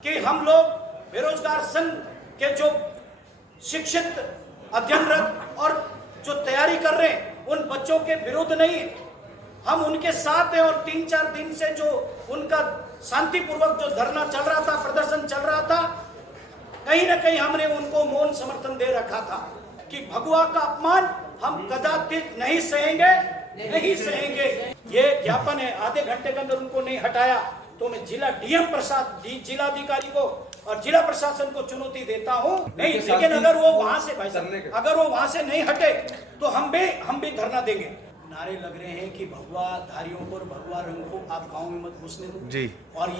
कि हम लोग बेरोजगार संघ के जो शिक्षित अध्ययनरत और जो तैयारी कर रहे हैं उन बच्चों के विरोध नहीं है, हम उनके साथ हैं। और 3-4 दिन से जो उनका शांतिपूर्वक जो धरना चल रहा था, प्रदर्शन चल रहा था, कहीं ना कहीं हमने उनको मौन समर्थन दे रखा था कि भगवा का अपमान हम कदाचित नहीं सहेंगे, नहीं सहेंगे। ये ज्ञापन है, आधे घंटे के अंदर उनको नहीं हटाया तो मैं जिला जिलाधिकारी को और जिला प्रशासन को चुनौती देता हूं। नहीं, लेकिन अगर वो वहां से नहीं हटे तो हम भी धरना देंगे। नारे लग रहे हैं कि भगवा धारियों को और भगवा रंग को आप गांव में मत घुसने दो जी, और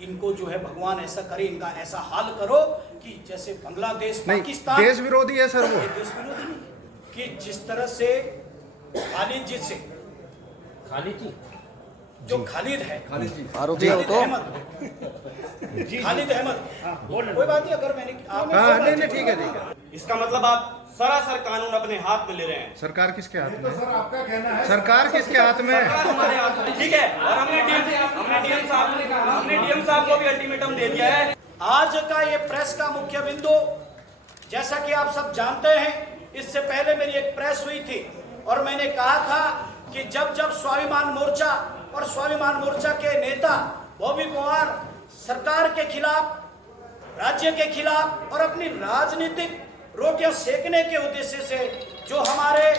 इनको जो है भगवान ऐसा करे, इनका ऐसा हाल करो कि जैसे बांग्लादेश, पाकिस्तान देश विरोधी है सर, वो देश विरोधी नहीं कि जिस तरह से खालिद है आरोपी हो तो खालिद अहमद, कोई बात नहीं, अगर मैंने नहीं ठीक है। इसका मतलब आप सरासर कानून अपने हाथ में ले रहे हैं। सरकार किसके हाथ में? सर आपका कहना है सरकार किसके हाथ में? हमारे हाथ में, ठीक है। और हमने डीएम साहब को भी अल्टीमेटम दे दिया है। आज का ये प्रेस का मुख्य बिंदु, जैसा कि आप सब जानते हैं, इससे पहले मेरी एक प्रेस हुई थी और मैंने कहा था कि जब स्वाभिमान मोर्चा और स्वाभिमान मोर्चा के नेता बॉबी पवार सरकार के खिलाफ, राज्य के खिलाफ और अपनी राजनीतिक रोटियां सेकने के उद्देश्य से जो हमारे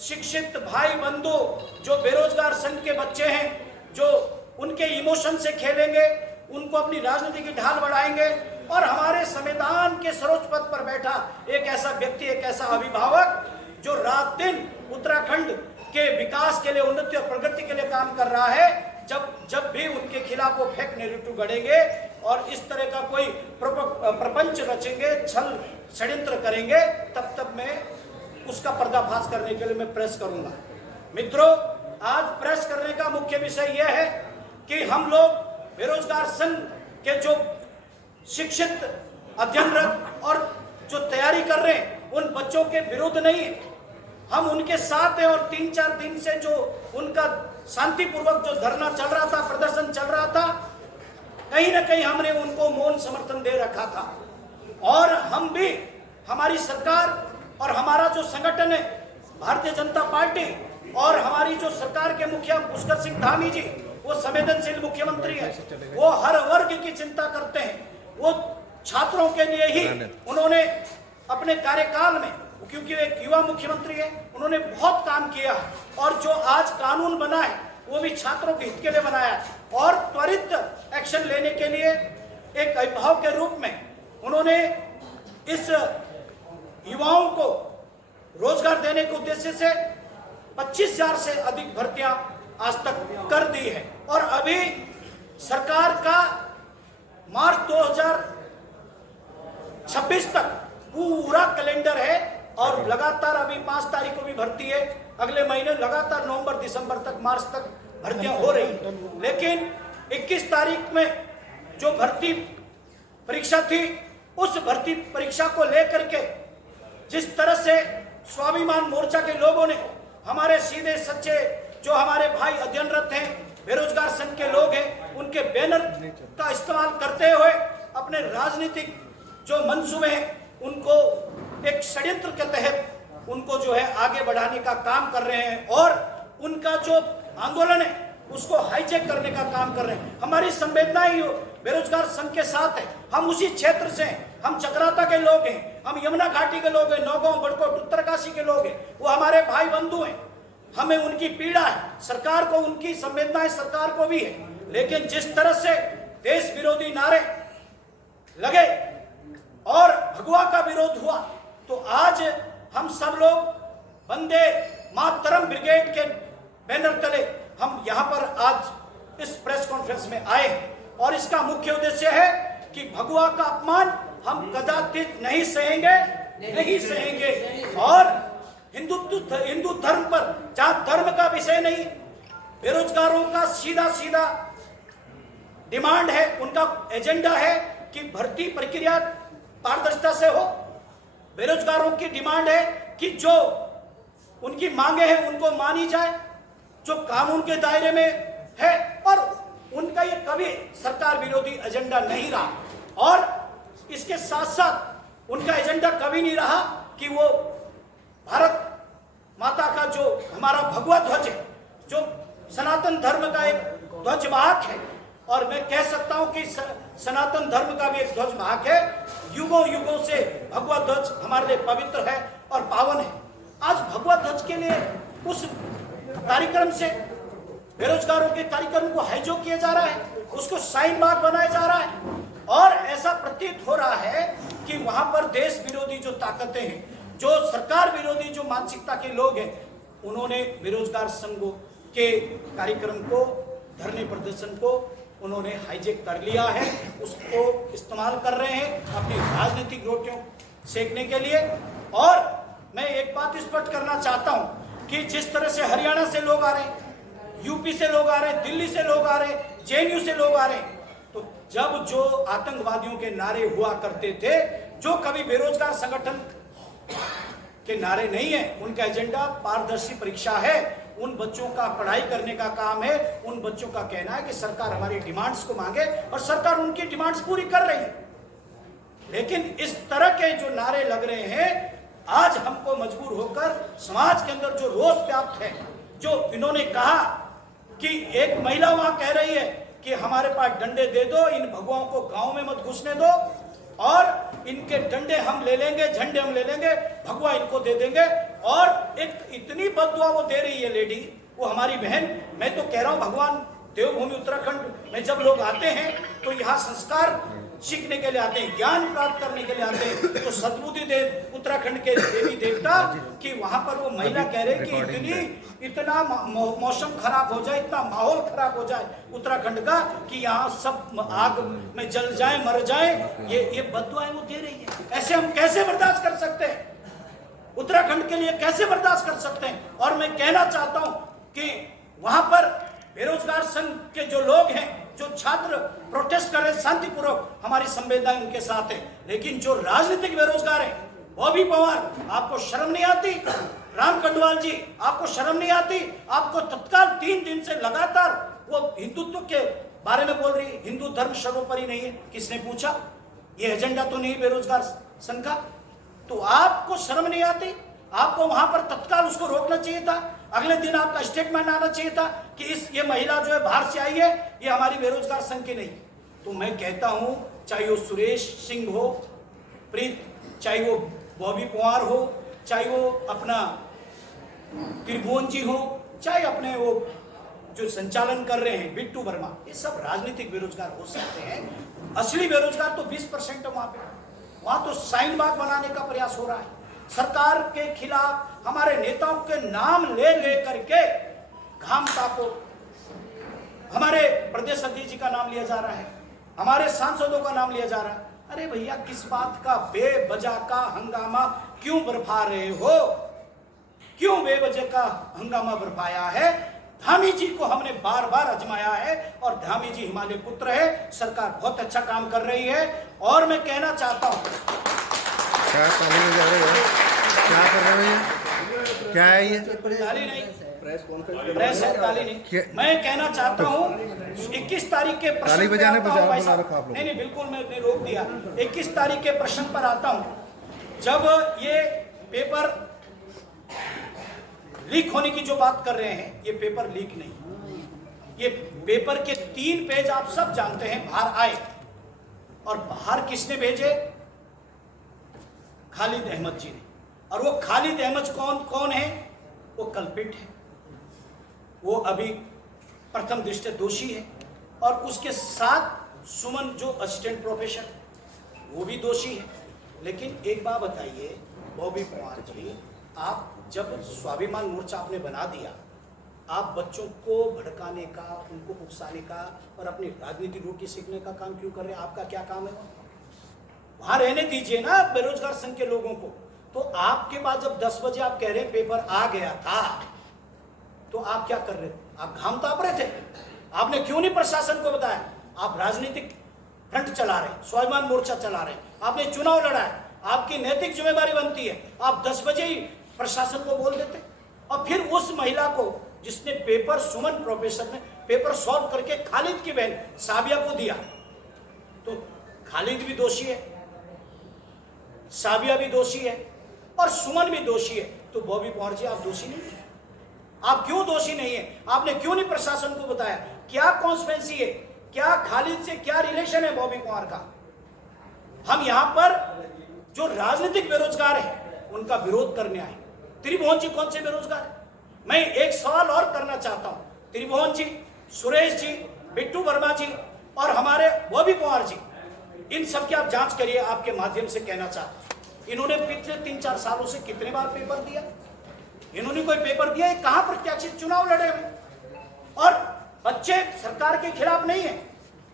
शिक्षित भाई बंधु, जो बेरोजगार संघ के बच्चे हैं, जो उनके इमोशन से खेलेंगे, उनको अपनी राजनीति की ढाल बढ़ाएंगे, और हमारे संविधान के सर्वोच्च पद पर बैठा एक ऐसा व्यक्ति, एक ऐसा अभिभावक जो रात दिन उत्तराखंड के विकास के लिए, उन्नति और प्रगति के लिए काम कर रहा है, जब भी उनके खिलाफ वो फेक नैरेटिव गढ़ेंगे और इस तरह का कोई प्रपंच रचेंगे, छल षड्यंत्र करेंगे, तब मैं उसका पर्दाफाश करने के लिए मैं प्रेस करूंगा। मित्रों, आज प्रेस करने का मुख्य विषय यह है कि हम लोग बेरोजगार संघ के जो शिक्षित अध्ययनरत और जो तैयारी कर रहे हैं उन बच्चों के विरोध नहीं है, हम उनके साथ हैं। और 3-4 दिन से जो उनका शांतिपूर्वक जो धरना चल रहा था, प्रदर्शन चल रहा था, कहीं ना कहीं हमने उनको मौन समर्थन दे रखा था। और हम भी, हमारी सरकार और हमारा जो संगठन है भारतीय जनता पार्टी, और हमारी जो सरकार के मुखिया पुष्कर सिंह धामी जी, वो संवेदनशील मुख्यमंत्री है, वो हर वर्ग की चिंता करते हैं। वो छात्रों के लिए ही उन्होंने अपने कार्यकाल में, क्योंकि एक युवा मुख्यमंत्री है, उन्होंने बहुत काम किया, और जो आज कानून बना है वो भी छात्रों के हित के लिए बनाया है। और त्वरित एक्शन लेने के लिए एक अभिभावक के रूप में उन्होंने इस युवाओं को रोजगार देने के उद्देश्य से 25,000 से अधिक भर्तियां आज तक कर दी है। और अभी सरकार का मार्च 2026 तक पूरा कैलेंडर है, और लगातार अभी 5 तारीख को भी भर्ती है, अगले महीने लगातार नवंबर, दिसंबर तक, मार्च तक भर्तियां हो रही हैं। लेकिन 21 तारीख में जो भर्ती परीक्षा थी, उस भर्ती परीक्षा को लेकर के जिस तरह से स्वाभिमान मोर्चा के लोगों ने, हमारे सीधे सच्चे जो हमारे भाई अध्ययनरत हैं, बेरोजगार संघ के लोग हैं, उनके बैनर का इस्तेमाल करते हुए अपने राजनीतिक जो मंसूबे हैं उनको एक षड्यंत्र के तहत उनको जो है आगे बढ़ाने का काम कर रहे हैं, और उनका जो आंदोलन है उसको हाईजैक करने का काम कर रहे हैं। हमारी संवेदनाएं बेरोजगार संघ के साथ है, हम उसी क्षेत्र से हैं, हम चक्राता के लोग हैं, हम यमुना घाटी के लोग हैं, नौगांव, बड़कोट, उत्तरकाशी के लोग हैं, वो हमारे भाई बंधु हैं, हमें उनकी पीड़ा है, सरकार को उनकी संवेदनाएं सरकार को भी है। लेकिन जिस तरह से देश विरोधी नारे लगे और भगवा का विरोध हुआ, तो आज हम सब लोग वंदे मातरम ब्रिगेड के बैनर तले हम यहाँ पर आज इस प्रेस कॉन्फ्रेंस में आए, और इसका मुख्य उद्देश्य है कि भगवा का अपमान हम कदाचित नहीं सहेंगे, नहीं सहेंगे। और हिंदू धर्म पर, जहां धर्म का विषय नहीं, बेरोजगारों का सीधा डिमांड है, उनका एजेंडा है कि भर्ती प्रक्रिया पारदर्शिता से हो। बेरोजगारों की डिमांड है कि जो उनकी मांगे हैं उनको मानी जाए, जो कानून के दायरे में है, और उनका ये कभी सरकार विरोधी एजेंडा नहीं रहा। और इसके साथ साथ उनका एजेंडा कभी नहीं रहा कि वो भारत माता का जो हमारा भगवा ध्वज है, जो सनातन धर्म का एक ध्वजवाहक है, और मैं कह सकता हूं कि सनातन धर्म का भी एक ध्वजवाहक है। युगों युगों से भगवा ध्वज हमारे लिए पवित्र है और पावन है। आज भगवा ध्वज के लिए उस कार्यक्रम से बेरोजगारों के कार्यक्रम को हाईजैक किया जा रहा है, उसको शाहीन बाग बनाया जा रहा है, और ऐसा प्रतीत हो रहा है कि वहां पर देश विरोधी जो ताकतें हैं, जो सरकार विरोधी जो मानसिकता के लोग हैं, उन्होंने बेरोजगार संघों के कार्यक्रम को, धरने प्रदर्शन को उन्होंने हाईजैक कर लिया है, उसको इस्तेमाल कर रहे हैं अपनी राजनीतिक रोटियों सेकने के लिए। और मैं एक बात स्पष्ट करना चाहता हूं कि जिस तरह से हरियाणा से लोग आ रहे हैं, यूपी से लोग आ रहे हैं, दिल्ली से लोग आ रहे हैं, जेएनयू से लोग आ रहे हैं, तो जब जो आतंकवादियों के नारे हुआ करते थे, जो कभी बेरोजगार संगठन के नारे नहीं है, उनका एजेंडा पारदर्शी परीक्षा है, उन बच्चों का पढ़ाई करने का काम है। उन बच्चों का कहना है कि सरकार हमारी डिमांड्स को मांगे, और सरकार उनकी डिमांड्स पूरी कर रही है। लेकिन इस तरह के जो नारे लग रहे हैं, आज हमको मजबूर होकर समाज के अंदर जो रोष व्याप्त है, जो इन्होंने कहा कि एक महिला वहां कह रही है कि हमारे पास डंडे दे दो, इन भगवाओं को गांव में मत घुसने दो, और इनके डंडे हम ले लेंगे, झंडे हम ले लेंगे, भगवा इनको दे देंगे। और एक इतनी बददुआ वो दे रही है लेडी, वो हमारी बहन। मैं तो कह रहा हूं, भगवान देवभूमि उत्तराखंड में जब लोग आते हैं तो यहाँ संस्कार सीखने के लिए आते हैं, ज्ञान प्राप्त करने के लिए आते हैं। तो सद्बुद्धि दे उत्तराखंड के देवी देवता कि वहां पर वो महिला कह रहे कि इतना मौसम खराब हो जाए, इतना माहौल खराब हो जाए उत्तराखंड का कि यहाँ सब आग में जल जाए, मर जाए, ये बददुआएं वो दे रही है। ऐसे हम कैसे बर्दाश्त कर सकते हैं? उत्तराखंड के लिए कैसे बर्दाश्त कर सकते हैं? और मैं कहना चाहता हूं कि वहां पर बेरोजगार संघ के जो लोग हैं, जो छात्र प्रोटेस्ट कर रहे हैं शांतिपूर्वक, हमारी संवेदना उनके साथ है। लेकिन जो राजनीतिक बेरोजगार हैं, बॉबी पवार, आपको शर्म नहीं आती? राम कंडवाल जी, आपको शर्म नहीं आती? आपको तत्काल 3 दिन से लगातार वो हिंदुत्व के बारे में बोल रही है, हिंदू धर्म सर्वोपरि नहीं है। किसने पूछा? ये एजेंडा तो नहीं बेरोजगार संघ का? तो आपको शर्म नहीं आती? आपको वहां पर तत्काल उसको रोकना चाहिए था। अगले दिन आपका स्टेटमेंट आना चाहिए था कि ये महिला जो है बाहर से आई है, ये हमारी बेरोजगार संघ की नहीं। तो मैं कहता हूं, चाहे वो सुरेश सिंह हो, प्रीत, चाहे वो बॉबी पवार हो, चाहे वो अपना त्रिभुवन जी हो, चाहे अपने वो जो संचालन कर रहे हैं बिट्टू वर्मा, ये सब राजनीतिक बेरोजगार हो सकते हैं। असली बेरोजगार तो 20% है वहां तो शाहीन बाग बनाने का प्रयास हो रहा है। सरकार के खिलाफ हमारे नेताओं के नाम ले ले करके घाम तापो, हमारे प्रदेश अध्यक्ष जी का नाम लिया जा रहा है, हमारे सांसदों का नाम लिया जा रहा है। अरे भैया, किस बात का बेवजह का हंगामा क्यों बरपा रहे हो? क्यों बेवजह का हंगामा बरपाया है? धामी जी को हमने बार बार आजमाया है, और धामी जी हिमालय पुत्र है। सरकार बहुत अच्छा काम कर रही है। और मैं कहना चाहता हूं, क्या ताली में जा रहे हो? क्या कर रहे हो ये? क्या है ये? ताली नहीं, प्रेस है, ताली नहीं। मैं कहना चाहता हूं 21 तारीख के प्रश्न ताली बजाने पर आता हूं। नहीं, बिल्कुल मैंने रोक दिया। 21 तारीख के प्रश्न पर आता हूं। जब ये पेपर लीक होने की जो बात कर रहे हैं, ये पेपर लीक नहीं, ये पेपर के 3 पेज आप सब जानते हैं बाहर आए, और बाहर किसने भेजे? खालिद अहमद जी ने। और वो खालिद अहमद कौन है? वो कल्पिट है, वो अभी प्रथम दृष्टया दोषी है, और उसके साथ सुमन जो असिस्टेंट प्रोफेसर, वो भी दोषी है। लेकिन एक बात बताइए बॉबी पवार जी, आप जब स्वाभिमान मोर्चा आपने बना दिया, आप बच्चों को भड़काने का, उनको उकसाने का और अपनी राजनीतिक रोटी सीखने का काम क्यों कर रहे हैं? आपका क्या काम है? वहां रहने दीजिए ना बेरोजगार संघ के लोगों को। तो आपके बाद जब 10 बजे आप कह रहे हैं पेपर आ गया था, तो आप क्या कर रहे थे? आप घाम ताप रहे थे। आपने क्यों नहीं प्रशासन को बताया? आप राजनीतिक फ्रंट चला रहे हैं, स्वाभिमान मोर्चा चला रहे हैं, आपने चुनाव लड़ा है, आपकी नैतिक जिम्मेदारी बनती है। आप 10 बजे ही प्रशासन को बोल देते, और फिर उस महिला को जिसने पेपर, सुमन प्रोफेसर ने पेपर सॉल्व करके खालिद की बहन साबिया को दिया, तो खालिद भी दोषी है, साबिया भी दोषी है और सुमन भी दोषी है, तो बॉबी पवार जी आप दोषी नहीं है? आप क्यों दोषी नहीं है? आपने क्यों नहीं प्रशासन को बताया? क्या कॉन्स्पिरेसी है? क्या खालिद से क्या रिलेशन है बॉबी पवार का? हम यहां पर जो राजनीतिक बेरोजगार है उनका विरोध करने आए। त्रिभुवन जी कौन से बेरोजगार है? मैं एक सवाल और करना चाहता हूं। त्रिभुवन जी, सुरेश जी, बिट्टू वर्मा जी और हमारे बॉबी पवार जी, इन सब की आप जांच करिए। आपके माध्यम से कहना चाहता हूं, इन्होंने पिछले 3-4 सालों से कितने बार पेपर दिया? इन्होंने कोई पेपर दिया? कहां प्रत्याशित चुनाव लड़े हुए? और बच्चे सरकार के खिलाफ नहीं है,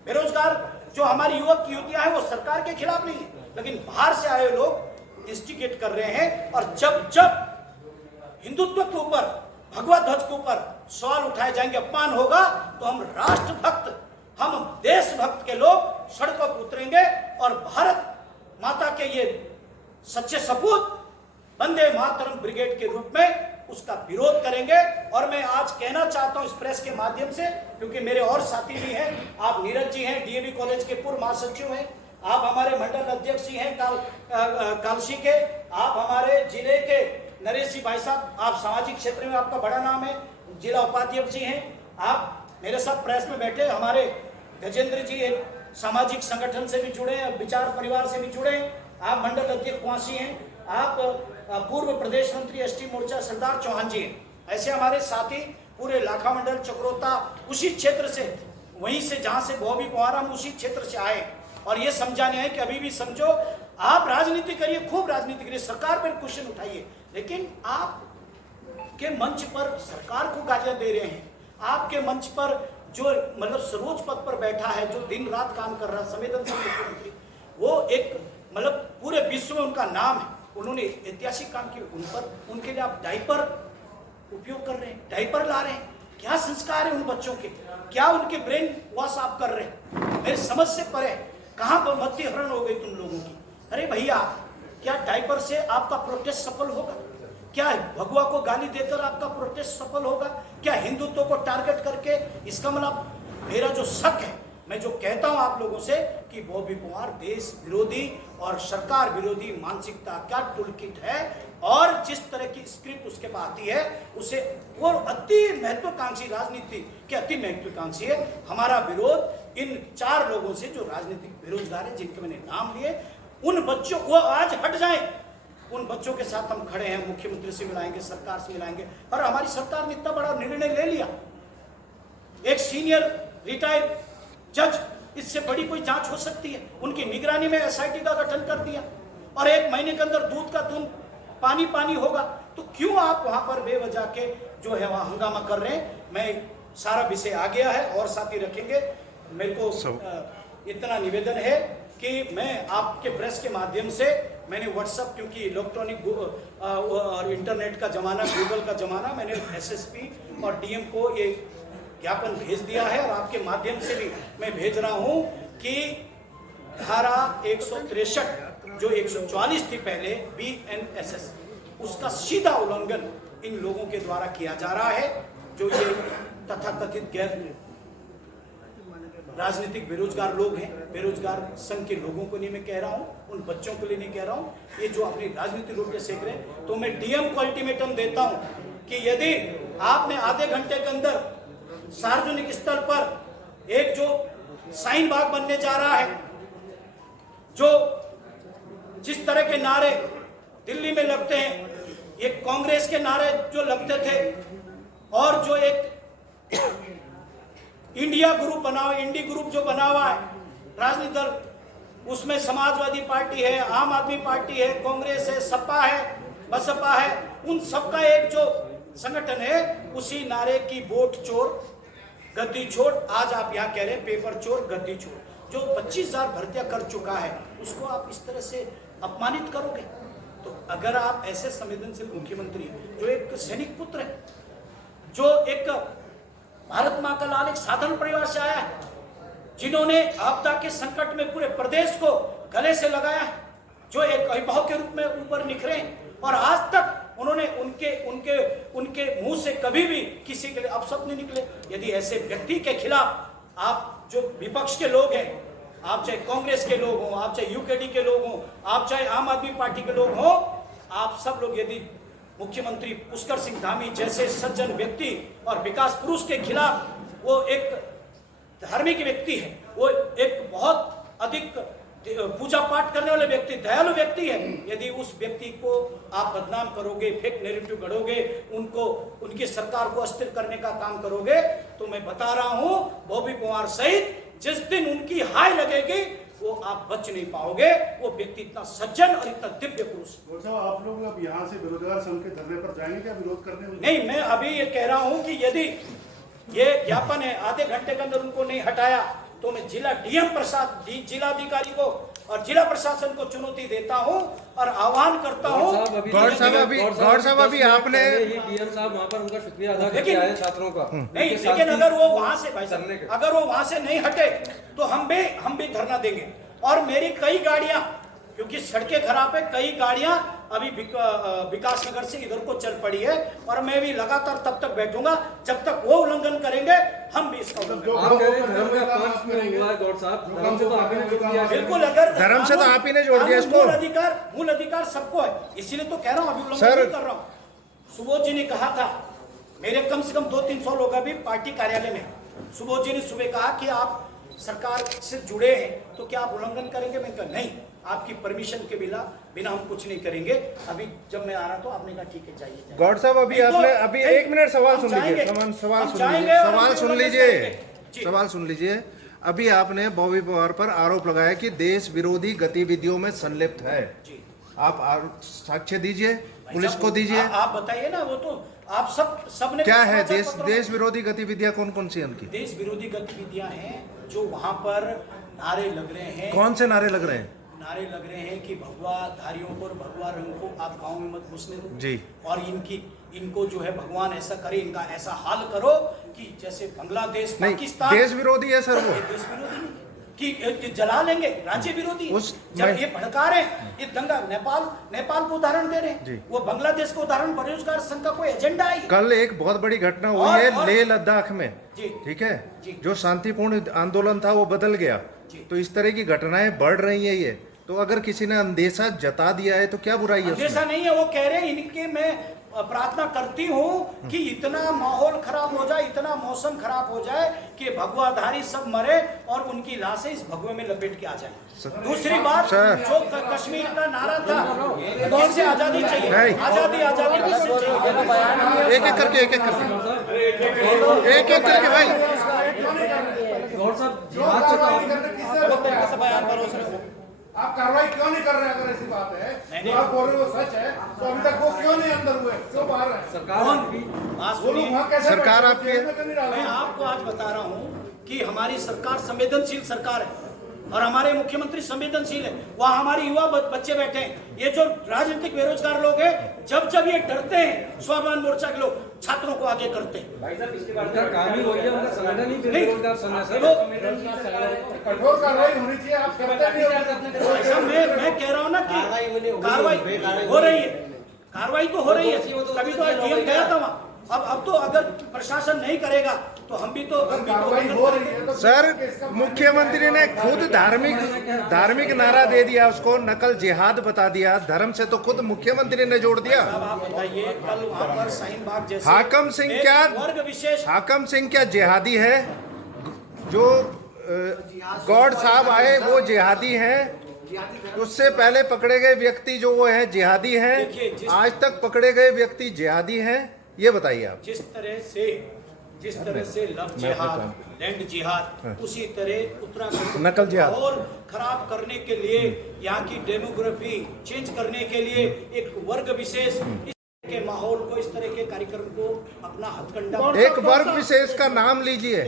बेरोजगार जो हमारी युवक युवतियां हैं वो सरकार के खिलाफ नहीं है, लेकिन बाहर से आए लोग इंस्टिगेट कर रहे हैं। और जब जब हिंदुत्व के ऊपर, भगवा ध्वज के ऊपर सवाल उठाए जाएंगे, अपमान होगा, तो हम राष्ट्रभक्त, हम देशभक्त के लोग सड़कों पर उतरेंगे और भारत माता के ये सच्चे सपूत वंदे मातरम ब्रिगेड के रूप में उसका विरोध करेंगे। और मैं आज कहना चाहता हूं इस प्रेस के माध्यम से, क्योंकि मेरे और साथी भी हैं, आप नीरज जी हैं, डीएवी कॉलेज के पूर्व महासचिव हैं, आप हमारे मंडल अध्यक्ष जी हैं कालसी के, आप हमारे जिले के नरेश जी भाई साहब, आप सामाजिक क्षेत्र में आपका बड़ा नाम है, जिला उपाध्यक्ष जी हैं, आप मेरे साथ प्रेस में बैठे हमारे गजेंद्र जी एक सामाजिक संगठन से भी जुड़े हैं, विचार परिवार से भी जुड़े हैं, आप मंडल अध्यक्ष कुआसी हैं, आप पूर्व प्रदेश मंत्री एसटी मोर्चा सरदार चौहान जी हैं। ऐसे हमारे साथी पूरे लाखा मंडल चक्रोता उसी क्षेत्र से, वहीं से जहां से बॉबी पवार, हम उसी क्षेत्र से आए और ये समझाने हैं कि अभी भी समझो, आप राजनीति करिए, खूब राजनीति करिए, सरकार पर क्वेश्चन उठाइए, लेकिन आप के मंच पर सरकार को गालियां दे रहे हैं। आपके मंच पर जो मतलब सर्वोच्च पद पर बैठा है, जो दिन रात काम कर रहा है, संवेदनशील मुख्यमंत्री, वो एक मतलब पूरे विश्व में उनका नाम है, उन्होंने ऐतिहासिक काम किए, उन पर उनके लिए आप डायपर उपयोग कर रहे हैं, डायपर ला रहे हैं। क्या संस्कार है उन बच्चों के? क्या उनके ब्रेन वॉश आप कर रहे हैं? मेरे समझ से परे कहां पर मति हरण हो गई तुम लोगों की? अरे भैया, क्या डायपर से आपका प्रोटेस्ट सफल होगा? क्या भगवा को गाली देकर आपका प्रोटेस्ट सफल होगा? क्या हिंदुत्व को टारगेट करके? इसका मतलब मेरा जो शक है, मैं जो कहता हूं आप लोगों से कि बॉबी पवार देश विरोधी और सरकार विरोधी मानसिकता का टूलकिट है, और जिस तरह की स्क्रिप्ट उसके पास आती है उसे वो अति महत्वाकांक्षी, राजनीति के अति महत्वाकांक्षी है। हमारा विरोध इन 4 लोगों से जो राजनीतिक बेरोजगार है, जिनके मैंने नाम लिए, उन बच्चों वो आज हट जाएं, उन बच्चों के साथ हम खड़े हैं, मुख्यमंत्री से मिलाएंगे, सरकार से मिलाएंगे। और हमारी सरकार ने इतना बड़ा निर्णय ले लिया, एक सीनियर रिटायर्ड जज, इससे बड़ी कोई जांच हो सकती है? उनकी निगरानी में एसआईटी का गठन कर दिया और 1 महीने के अंदर दूध का दूध पानी पानी होगा। तो क्यों आप वहां पर बेवजह के जो है वहां हंगामा कर रहे हैं? मैं सारा विषय आ गया है और साथी रखेंगे। मेरे को इतना निवेदन है कि मैं आपके प्रेस के माध्यम से, मैंने व्हाट्सएप, क्योंकि इलेक्ट्रॉनिक और इंटरनेट का जमाना, गूगल का जमाना, मैंने एसएसपी और डीएम को ये ज्ञापन भेज दिया है और आपके माध्यम से भी मैं भेज रहा हूं कि धारा 163 जो 144 थी पहले बीएनएसएस, उसका सीधा उल्लंघन इन लोगों के द्वारा किया जा रहा है, जो ये तथाकथित गैर राजनीतिक बेरोजगार लोग हैं। बेरोजगार संघ के लोगों को नहीं मैं कह रहा हूं, उन बच्चों के लिए नहीं कह रहा हूं, ये जो अपनी राजनीति रोटियां सेक रहे हैं। तो मैं डीएम को अल्टीमेटम देता हूं कि यदि आपने आधे घंटे के अंदर सार्वजनिक स्थल पर एक जो साइन बाग बनने जा रहा है, जो जिस तरह के नारे दिल्ली में लगते हैं, ये कांग्रेस के नारे जो लगते थे, और जो एक इंडिया ग्रुप बना हुआ, इंडी ग्रुप जो बना हुआ है राजनीतिक दल, उसमें समाजवादी पार्टी है, आम आदमी पार्टी है, कांग्रेस है, सपा है, बसपा है, उन सबका एक जो संगठन है, उसी नारे की वोट चोर गद्दी छोड़, आज आप यहाँ कह रहे हैं पेपर चोर गद्दी छोड़, जो 25,000 भर्तियां कर चुका है, उसको आप इस तरह से अपमानित करोगे? तो अगर आप ऐसे संवेदनशील मुख्यमंत्री, जो एक सैनिक पुत्र है, जो एक भारत मां का लाल, एक साधारण परिवार से आया है, जिन्होंने आपदा के संकट में पूरे प्रदेश को गले से लगाया है, जो एक अभिभावक के रूप में ऊपर निखरे हैं, और आज तक उन्होंने उनके मुंह से कभी भी किसी के लिए अपशब्द नहीं निकले। यदि ऐसे व्यक्ति के खिलाफ आप जो विपक्ष के लोग हैं, आप चाहे कांग्रेस के लोग हों, आप चाहे यूकेडी के लोग हों, आप चाहे आम आदमी पार्टी के लोग हों, आप सब लोग यदि मुख्यमंत्री पुष्कर सिंह धामी जैसे सज्जन व्यक्ति और विकास पुरुष के खिलाफ, वो एक धार्मिक व्यक्ति है, वो एक बहुत अधिक पूजा पाठ करने वाले व्यक्ति, दयालु व्यक्ति है, यदि उस व्यक्ति को आप बदनाम करोगे, फेक नैरेटिव गढ़ोगे, उनको उनकी सरकार को अस्थिर करने का काम करोगे, तो मैं बता रहा हूं बॉबी पवार सहित जिस दिन उनकी हाय लगेगी वो आप बच नहीं पाओगे। वो व्यक्ति इतना सज्जन और इतना दिव्य पुरुष। आप लोग अब यहाँ से बेरोजगार संघ के धरने पर जाएंगे क्या विरोध करने? नहीं, मैं अभी ये कह रहा हूं कि यदि ये ज्ञापन है आधे घंटे के अंदर उनको नहीं हटाया तो मैं जिला डीएम प्रसाद जिलाधिकारी को और जिला प्रशासन को चुनौती देता हूं और आह्वान करता हूं। गौड़ साहब अभी आपने डीएम साहब वहाँ पर उनका शुक्रिया अदा करके आए छात्रों का। नहीं, लेकिन अगर वो वहां से भाई साहब अगर वो वहां से नहीं हटे तो हम भी धरना देंगे। और मेरी कई गाड़ियां, क्योंकि सड़कें खराब है, कई गाड़ियां अभी विकास नगर से इधर को चल पड़ी है और मैं भी लगातार तब तक बैठूंगा जब तक वो उल्लंघन करेंगे, हम भी इसका बिल्कुल। अगर धर्म से तो आप ही ने जोड़ दिया इसको। मूल अधिकार सबको है, इसीलिए तो कह रहा हूं, अभी उल्लंघन नहीं कर रहा हूं। सुबोध जी ने कहा था, मेरे कम से कम 200-300 लोग अभी पार्टी कार्यालय में। सुबोध जी ने सुबह कहा कि आप सरकार से जुड़े हैं तो क्या आप उल्लंघन करेंगे? मैं कहा नहीं, आपकी परमिशन के बिना हम कुछ नहीं करेंगे। अभी जब मैं आ रहा तो आपने कहा ठीक है जाइए। गौड़ साहब अभी आपने अभी 1 मिनट सवाल सुन लीजिए, सवाल सुन लीजिए। अभी आपने बॉबी पवार पर आरोप लगाया कि देश विरोधी गतिविधियों में संलिप्त है। आप साक्ष्य दीजिए, पुलिस को दीजिए। आप बताइए ना, वो तो आप सबने क्या है देश विरोधी गतिविधियां कौन कौन सी उनकी? देश विरोधी गतिविधियां हैं जो वहां पर नारे लग रहे हैं। कौन से नारे लग रहे हैं? नारे लग रहे हैं कि भगवा धारियों को और भगवा रंग को आप गांव में मत घुसने दो जी, और इनको जो है भगवान ऐसा करे, इनका ऐसा हाल करो कि जैसे बांग्लादेश, पाकिस्तान। देश विरोधी है सर, वो देश विरोधी नहीं कि जला लेंगे, राज्य विरोधी। जब ये भड़का रहे हैं, ये दंगा नेपाल को उदाहरण दे रहे हैं, वो बांग्लादेश को उदाहरण, बेरोजगार संघ का कोई एजेंडा है। कल एक बहुत बड़ी घटना हुई है लेह लद्दाख में, ठीक है, जो शांतिपूर्ण आंदोलन था वो बदल गया। तो इस तरह की घटनाएं बढ़ रही है। ये तो अगर किसी ने अंदेशा जता दिया है तो क्या बुराई है? अंदेशा नहीं है, वो कह रहे हैं इनके मैं प्रार्थना करती हूँ कि इतना माहौल खराब हो जाए, इतना मौसम खराब हो जाए कि भगवाधारी सब मरे और उनकी लाशें इस भगवे में लपेट के आ जाए। दूसरी बात, जो कश्मीर का नारा था, किससे आजादी चाहिए? आजादी आजादी किससे चाहिए? एक एक करके भाई बयान करो। आप कार्रवाई क्यों नहीं कर रहे? अगर ऐसी बात है तो आप बोल रहे हो सच है, तो अभी तक वो क्यों नहीं अंदर हुए, क्यों बाहर है? सरकार आपकी, मैं आपको आज बता रहा हूँ कि हमारी सरकार संवेदनशील सरकार है और हमारे मुख्यमंत्री संवेदनशील है। वहाँ हमारे युवा बच्चे बैठे हैं। ये जो राजनीतिक बेरोजगार लोग हैं, जब ये डरते हैं, स्वाभिमान मोर्चा के लोग छात्रों को आगे करते हैं। कठोर कार्रवाई होनी चाहिए, आप करते नहीं। मैं कह रहा हूँ ना कि कार्रवाई हो रही है, कार्रवाई तो हो रही है। कभी तो डीएम गया था वहाँ, अब तो अगर प्रशासन नहीं करेगा तो हम भी तो हो रही है। सर, मुख्यमंत्री ने खुद धार्मिक नारा दे दिया, उसको नकल जिहाद बता दिया। धर्म से तो खुद मुख्यमंत्री ने जोड़ दिया। आप बताइए, कल वहाँ पर शाहीन बाग जैसे हाकम सिंह क्या वर्ग विशेष, हाकम सिंह क्या जिहादी है? जो गौड़ साहब आए वो जिहादी हैं। उससे पहले पकड़े गए व्यक्ति जो वो है जिहादी हैं। आज तक पकड़े गए व्यक्ति जिहादी हैं। ये बताइए आप। जिस तरह से लव जिहाद, लैंड जिहाद, उसी तरह उत्तराखंड नकल जिहाद और खराब करने के लिए, यहाँ की डेमोग्राफी चेंज करने के लिए एक वर्ग विशेष के माहौल को, इस तरह के कार्यक्रम को अपना हथकंडा, एक वर्ग विशेष का नाम लीजिए।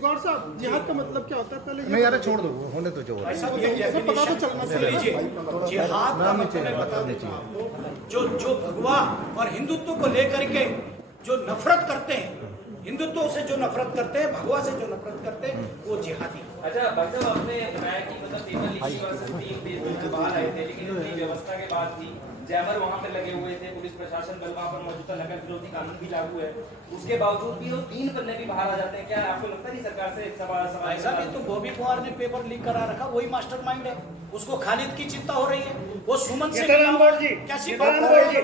गौड़ साहब, जिहाद का मतलब क्या होता है? पहले नहीं यार, छोड़ दो, होने तो जो पता तो चलना लीजिए। जिहाद का मतलब मैं बता देता हूँ आपको, जो भगवा और हिंदुत्व को लेकर के जो नफरत करते हैं, हिंदुत्व से जो नफरत करते हैं, भगवा से जो नफरत करते हैं, वो जिहादी। अच्छा भाई साहब, आपने बताया कि मतलब पेपर लीक की वजह से 3 दिन बाहर आए थे, लेकिन उनकी व्यवस्था के बाद भी जैमर वहां पे लगे हुए थे, पुलिस प्रशासन बल वहां पर मौजूद था, नगर विरोधी कानून भी लागू है, उसके बावजूद भी वो 3 पन्ने भी बाहर आ जाते हैं। क्या आपको लगता नहीं सरकार से सवाल ऐसा भी तो बॉबी पवार ने पेपर लीक करा रखा, वही मास्टरमाइंड है, उसको खालिद की चिंता हो रही है, वो सुमन से कैसी बात कर रहे हैं?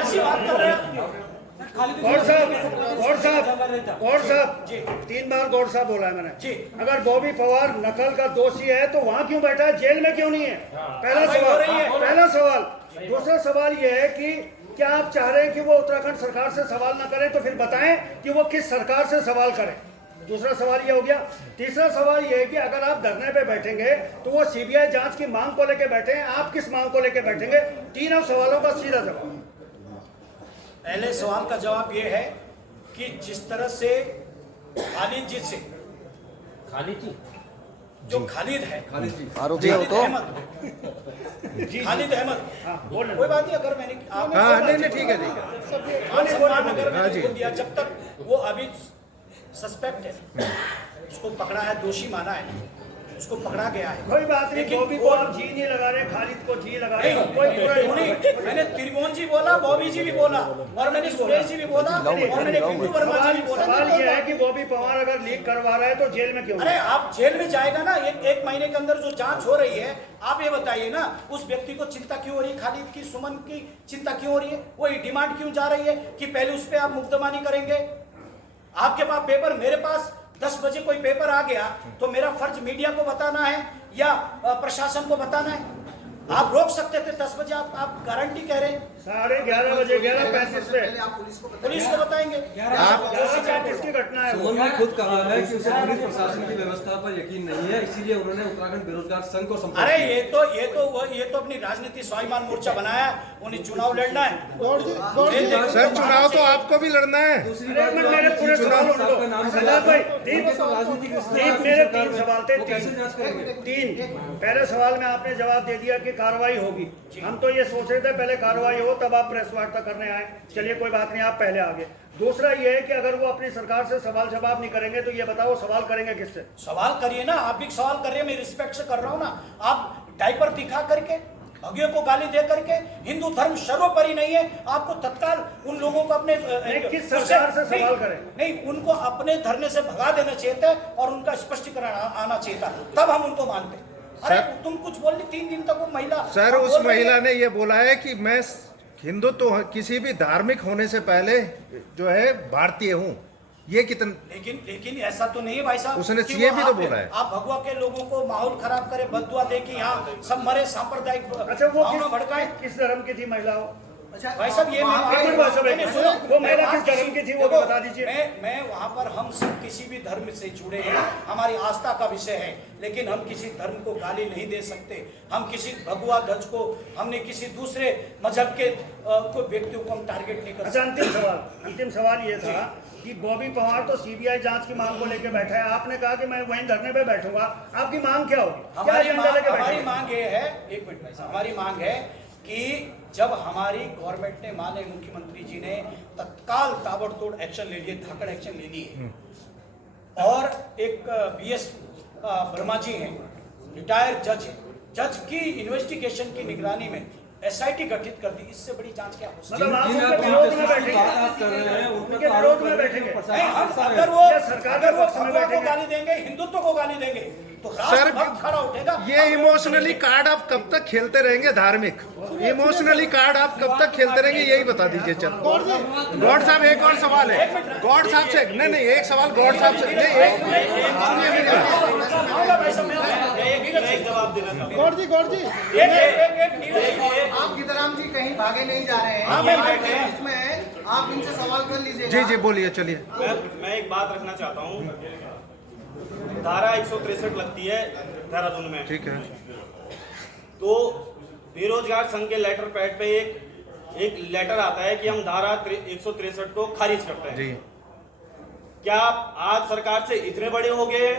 ऐसी बात कर रहे हैं गौड़ साहब 3 बार गौड़ साहब बोला है मैंने जी। अगर बॉबी पवार नकल का दोषी है तो वहाँ क्यों बैठा है, जेल में क्यों नहीं है? पहला सवाल। दूसरा सवाल ये है कि क्या आप चाह रहे हैं कि वो उत्तराखंड सरकार से सवाल न करें, तो फिर बताएं कि वो किस सरकार से सवाल करें। दूसरा सवाल ये हो गया। तीसरा सवाल ये है कि अगर आप धरने पे बैठेंगे तो वो सीबीआई जांच की मांग को लेकर बैठे हैं, आप किस मांग को लेकर बैठेंगे? तीनों सवालों का सीधा जवाब। पहले सवाल का जवाब ये है कि जिस तरह से खालिद जी से जो खालिद है, आरोपी हो तो खालिद अहमद, कोई बात नहीं, अगर मैंने नहीं ठीक है अगर मैंने बोल दिया, जब तक वो अभी सस्पेक्ट है, उसको पकड़ा है, दोषी माना है, उसको पकड़ा गया है, कोई बात नहीं। बॉबी को आप जी नहीं लगा रहे, खालिद को जी लगा रहे, कोई बुराई नहीं। मैंने त्रिभुवन जी बोला, बॉबी जी भी बोला, और मैंने सुरेश जी भी बोला, और मैंने बिट्टू वर्मा जी भी बोला। सवाल ये है कि बॉबी पवार अगर लीक करवा रहा है तो जेल में क्यों? अरे आप जेल में जाएगा ना, एक महीने के अंदर जो जांच हो रही है, आप ये बताइए ना, उस व्यक्ति को चिंता क्यों हो रही है, खालिद की, सुमन की चिंता क्यों हो रही है? वो डिमांड क्यों जा रही है कि पहले उस पर आप मुकदमानी करेंगे? आपके पास पेपर, मेरे पास 10 बजे कोई पेपर आ गया तो मेरा फर्ज मीडिया को बताना है या प्रशासन को बताना है? आप रोक सकते थे 10 बजे, आप गारंटी कह रहे हैं 11:30 बजे 11:35 पे पुलिस को बताएंगे। किसकी घटना है? सुमन ने खुद कहा है कि उसे पुलिस प्रशासन की व्यवस्था पर यकीन नहीं है, इसीलिए उन्होंने उत्तराखंड बेरोजगार संघ को संपर्क अरे किया। ये तो अपनी राजनीति स्वाभिमान मोर्चा बनाया, उन्हें चुनाव लड़ना है। सर चुनाव तो आपको भी लड़ना है। दूसरी बात, मेरे पूरे सवाल मेरे 3 सवाल थे, कैसे जांच करेंगे? 3। पहले सवाल में आपने जवाब दे दिया कि कार्रवाई होगी। हम तो ये सोच रहे थे पहले कार्रवाई हो तब आप प्रेस वार्ता करने आए। चलिए कोई बात नहीं, आप पहले आगे। दूसरा ये है कि अगर वो अपनी सरकार से सवाल जवाब नहीं करेंगे तो ये बताओ सवाल करेंगे किससे? सवाल करिए ना, आप भी सवाल कर रहे हैं, मैं रिस्पेक्ट से कर रहा हूँ ना। आप डायपर दिखा करके, भगियों को गाली दे करके, हिंदू धर्म सर्वोपरि नहीं है, आपको तत्काल उन लोगों को अपने किस सरकार से सवाल करें? नहीं, उनको अपने धरने से भगा देना चाहिए था और उनका स्पष्टीकरण आना चाहिए था, तब हम उनको मानते। अरे तुम कुछ बोल रही, 3 दिन तक वो महिला, सर उस महिला ने ये बोला है कि मैं हिंदुत्व तो किसी भी धार्मिक होने से पहले जो है भारतीय हूँ। ये कितना, लेकिन ऐसा तो नहीं है भाई साहब। उसने सीए भी तो बोला है। आप भगवा के लोगों को माहौल खराब करे, बददुआ दे कि यहाँ सब मरे, सांप्रदायिक अच्छा वो भड़काए। किस धर्म की थी महिला? भाई साहब ये वो महिला किस धर्म की थी वो बता दीजिए। मैं वहाँ पर, हम सब किसी भी धर्म से जुड़े हैं, हमारी आस्था का विषय है, लेकिन हम किसी धर्म को गाली नहीं दे सकते। हम किसी भगवा ध्वज को, हमने किसी दूसरे मजहब के कोई व्यक्तियों को हम टारगेट नहीं कर सकते। अंतिम सवाल ये था कि बॉबी पवार तो सीबीआई जांच की मांग को लेकर बैठा है, आपने कहा कि मैं वहीं धरने पे बैठूंगा। आपकी मांग क्या होगी? हमारी मांग ये है, 1 मिनट भाई साहब, हमारी मांग है कि जब हमारी गवर्नमेंट ने, माननीय मुख्यमंत्री जी ने तत्काल ताबड़तोड़ एक्शन ले लिए, धाकड़ एक्शन ले लिए, और एक BS वर्मा जी हैं, रिटायर्ड जज है, जज की इन्वेस्टिगेशन की निगरानी में SIT गठित कर दी। इससे बड़ी जांच क्या हो सकती है? अगर वो भगवा को गाली देंगे, हिंदुत्व को गाली देंगे तो राष्ट्र भक्त खड़ा उठेगा। ये इमोशनली कार्ड आप कब तक खेलते रहेंगे? धार्मिक इमोशनली कार्ड आप कब तक खेलते रहेंगे, यही बता दीजिए। चल गौड़ साहब एक और सवाल है गौड़ साहब से। नहीं एक सवाल गौड़ साहब से, गौड़ जी आप गीताराम जी कहीं भागे नहीं जा रहे हैं, इसमें आप इनसे सवाल कर लीजिए। जी बोलिए, चलिए। मैं एक बात रखना चाहता हूँ। धारा 163 लगती है देहरादून में, ठीक है। तो बेरोजगार संघ के लेटर पैड पे एक लेटर आता है कि हम धारा 163 को खारिज करते हैं जी। क्या आप आज सरकार से इतने बड़े हो गए,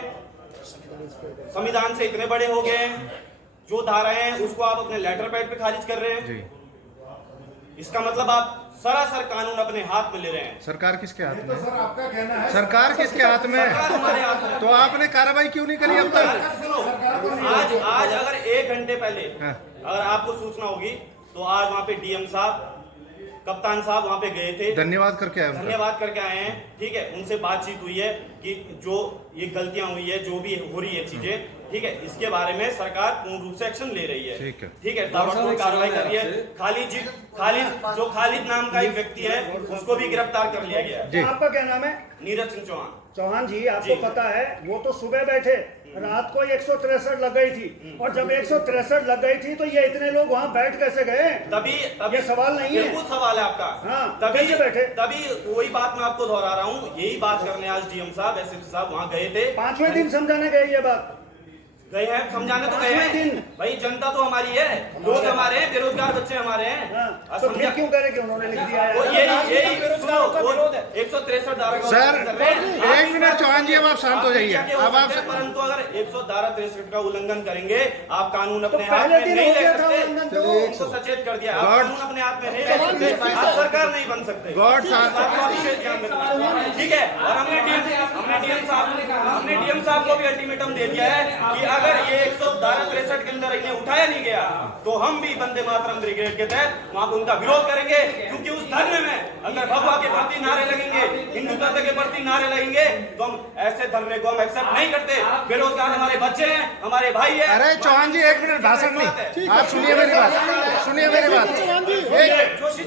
संविधान से इतने बड़े हो गए, जो धाराएं हैं उसको आप अपने लेटर पैड पे खारिज कर रहे हैं जी। इसका मतलब आप सरासर कानून अपने हाथ में ले रहे हैं। सरकार किसके हाथ में? सर आपका कहना है सरकार किसके हाथ में सरकार है? हमारे हाथ में। तो आपने कार्रवाई क्यों नहीं करी अब तक? सुनो, आज अगर 1 घंटे पहले हाँ। अगर आपको सूचना होगी तो आज वहाँ पे डीएम साहब, कप्तान साहब वहाँ पे गए थे, धन्यवाद करके आए उनका। धन्यवाद करके आए हैं। ठीक है, उनसे बातचीत हुई है कि जो ये गलतियां हुई है, जो भी हो रही है चीजें, ठीक है, इसके बारे में सरकार पूर्ण रूप से एक्शन ले रही है। ठीक है, ताबड़तोड़ कार्रवाई कर रही है। खालिद नाम का एक व्यक्ति है, उसको भी गिरफ्तार कर लिया गया है। आपका क्या नाम है? नीरज सिंह चौहान। चौहान जी, आपको पता है वो तो सुबह बैठे, रात को 163 लग गई थी, और जब 163 लग गई थी तो ये इतने लोग वहाँ बैठ कैसे गए? तभी ये सवाल नहीं है। बिल्कुल सवाल है आपका। हाँ, तभी कैसे बैठे? तभी वही बात मैं आपको दोहरा रहा हूँ, यही बात करने आज डीएम साहब, एसएसपी साहब वहाँ गए थे। 5वें दिन समझाने गए ये बात? गए हैं, समझाने तो गए हैं। भाई जनता तो हमारी है, लोग हमारे हैं, बेरोजगार बच्चे हमारे हैं। हाँ, तो फिर क्यों करे कि उन्होंने लिख दिया है? यही 163 धारा का सर, उल्लंघन कर रहे हैं। 1 मिनट चौहान जी, अब आप शांत हो जाइए। अब आप, परंतु अगर 163 का उल्लंघन करेंगे, आप कानून अपने हाथ पहले में दिन नहीं हो ले गया था सकते। उल्लंघन तो। उनको सचेत कर दिया, आप कानून अपने हाथ में नहीं ले सकते, आप सरकार नहीं बन सकते। गॉड साहब, इस बात का विशेष ध्यान रखना। ठीक है, और हमने डीएम साहब को भी अल्टीमेटम दे दिया है कि अगर ये 163 के अंदर इन्हें उठाया नहीं गया तो हम भी वंदे मातरम ब्रिगेड के तहत वहां पर उनका विरोध करेंगे, क्योंकि उस धरने में अगर भगवा के प्रति नारे लगेंगे, हिंदुत्व के प्रति नारे लगेंगे, तो हम ऐसे धरने को हम एक्सेप्ट नहीं करते। बेरोजगार हमारे बच्चे हैं, हमारे भाई हैं। अरे चौहान जी, 1 मिनट भाषण नहीं, आप सुनिए मेरी बात, सुनिए मेरी बात।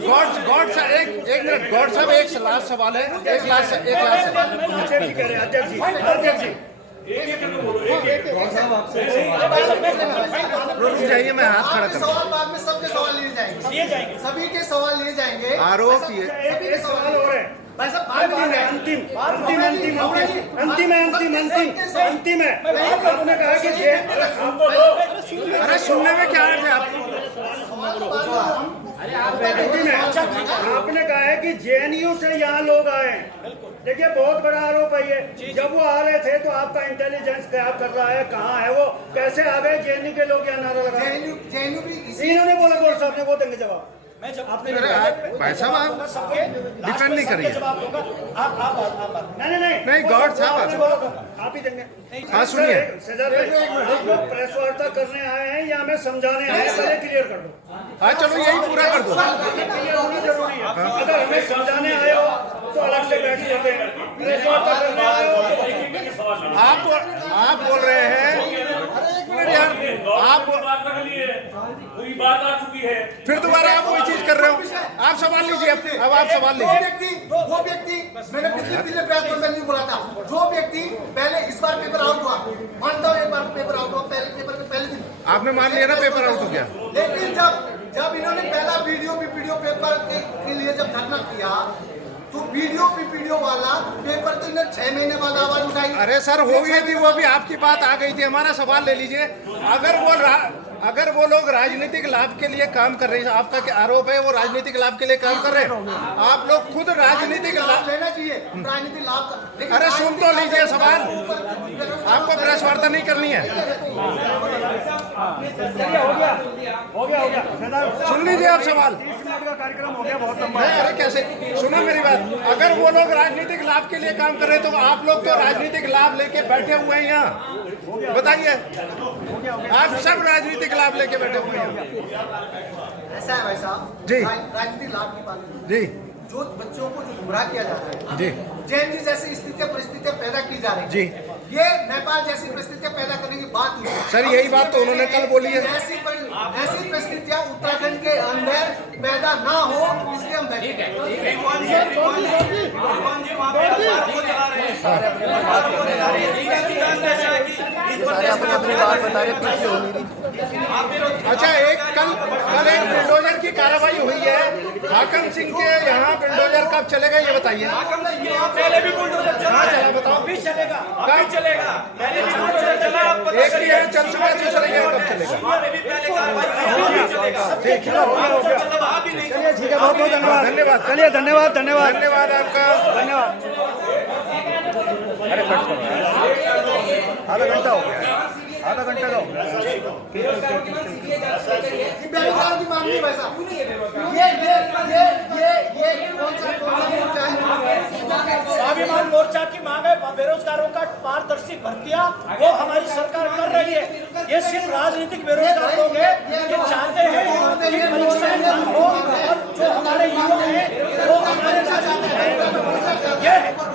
गॉड साहब, एक मिनट, गॉड साहब, एक लास्ट सवाल है, एक लास्ट अध्यक्ष जी, रुक जाइए, मैं हाथ खड़ा कर। सवाल बाद में सबके सवाल लिए जाएंगे, सभी के सवाल लिए जाएंगे। आरोप ये एक सवाल और है भाई साहब, बाद में लिए जाएंगे। अंतिम है। आपने कहा कि अरे सुनने में क्या है आपको? आपने कहा है कि जेएनयू से यहाँ लोग आए हैं। देखिए, बहुत बड़ा आरोप है ये। जब वो आ रहे थे तो आपका इंटेलिजेंस क्या कर रहा है, कहाँ है वो, कैसे आ गए जेएनयू के लोग यहाँ नारा लगा? जेएनयू भी इन्होंने बोला, बोल साहब ने, वो देंगे जवाब। मैं जब आपने भाई साहब, आप डिफेंड नहीं करिए। जवाब दूंगा। आप नहीं, गॉड साहब, आप ही देंगे। हाँ सुनिए, हम लोग प्रेस वार्ता करने आए हैं या हमें समझाने आए हैं? पहले क्लियर कर दो। हाँ चलो, यही पूरा कर दो। क्लियर होना जरूरी है। अगर हमें समझाने आए हो तो अलग से बैठ जाते हैं, प्रेस वार्ता करने आए हो आप बोल रहे हैं, एक मिनट यार, आप पूरी बात आ चुकी है, फिर दोबारा आप वही चीज कर रहे हो। आप सवाल लीजिए, अब आप सवाल वो लीजिए। व्यक्ति मैंने पिछले प्रयास में नहीं बोला था, जो व्यक्ति पहले इस बार पेपर आउट हुआ, मानता हूँ एक बार पेपर आउट हुआ, पहले दिन आपने मान लिया ना पेपर आउट हो गया, लेकिन जब इन्होंने पहला वीडियो पेपर के लिए जब धरना किया तो वीडियो वाला पेपर तो इन्हें 6 महीने बाद आवाज उठाई। अरे सर, हो गई थी वो भी, आपकी बात आ गई थी। हमारा सवाल ले लीजिए। अगर वो लोग राजनीतिक लाभ के लिए काम कर रहे हैं, आपका क्या आरोप है वो राजनीतिक लाभ के लिए काम कर रहे हैं? आप लोग खुद राजनीतिक लाभ लेना चाहिए, राजनीतिक लाभ का। अरे सुन तो लीजिए सवाल, आपको प्रेस वार्ता नहीं करनी है। हो गया। सुन लीजिए आप सवाल। 30 मिनट का कार्यक्रम हो गया, बहुत लंबा। अरे कैसे, सुनो मेरी बात, अगर वो लोग राजनीतिक लाभ के लिए काम कर रहे हैं तो आप लोग तो राजनीतिक लाभ लेके बैठे हुए हैं यहाँ। बताइए, आप सब राजनीतिक लाभ लेके बैठे हुए हैं। ऐसा है भाई साहब जी, राजनीतिक लाभ की बात जी, जो बच्चों को जो गुमराह किया जा रहा है, जी, जेएनयू जैसी परिस्थितियां पैदा की जा रही है, जी, ये नेपाल जैसी परिस्थितियां पैदा करने की बात हुई। सर यही बात तो उन्होंने कल बोली है। ऐसी परिस्थितियां उत्तराखंड के अंदर पैदा ना हो, इसलिए हम बैठे हैं। अच्छा, कल एक बुलडोजर की कार्रवाई हुई है, हाकम सिंह के यहाँ बुलडोजर कब चलेगा ये बताइए। पहले भी बुलडोजर चला है, बताओ, अभी चलेगा, अभी चलेगा। पहले भी बुलडोजर चला, अब पता एक ही है, चल चुका है, दूसरा ये कब चलेगा? हमारे भी पहले कार्रवाई हुई, अभी चलेगा। ठीक है, अभी नहीं चलिए, ठीक है, बहुत बहुत धन्यवाद। धन्यवाद। चलिए, धन्यवाद धन्यवाद आपका, धन्यवाद। अरे कट करो, आधा घंटा हो गया, आधा घंटा का हो गया। बेरोजगारों की मांग नहीं भाई साहब, ये कौन सा मोर्चा है? स्वाभिमान मोर्चा की मांग है बेरोजगारों का पारदर्शी भर्तियां, वो हमारी सरकार कर रही है। ये सिर्फ राजनीतिक बेरोजगार लोग हैं, ये चाहते हैं कि परीक्षाएं ना हो और जो हमारे युवा हैं वो हमारे राजनीतिक ये है।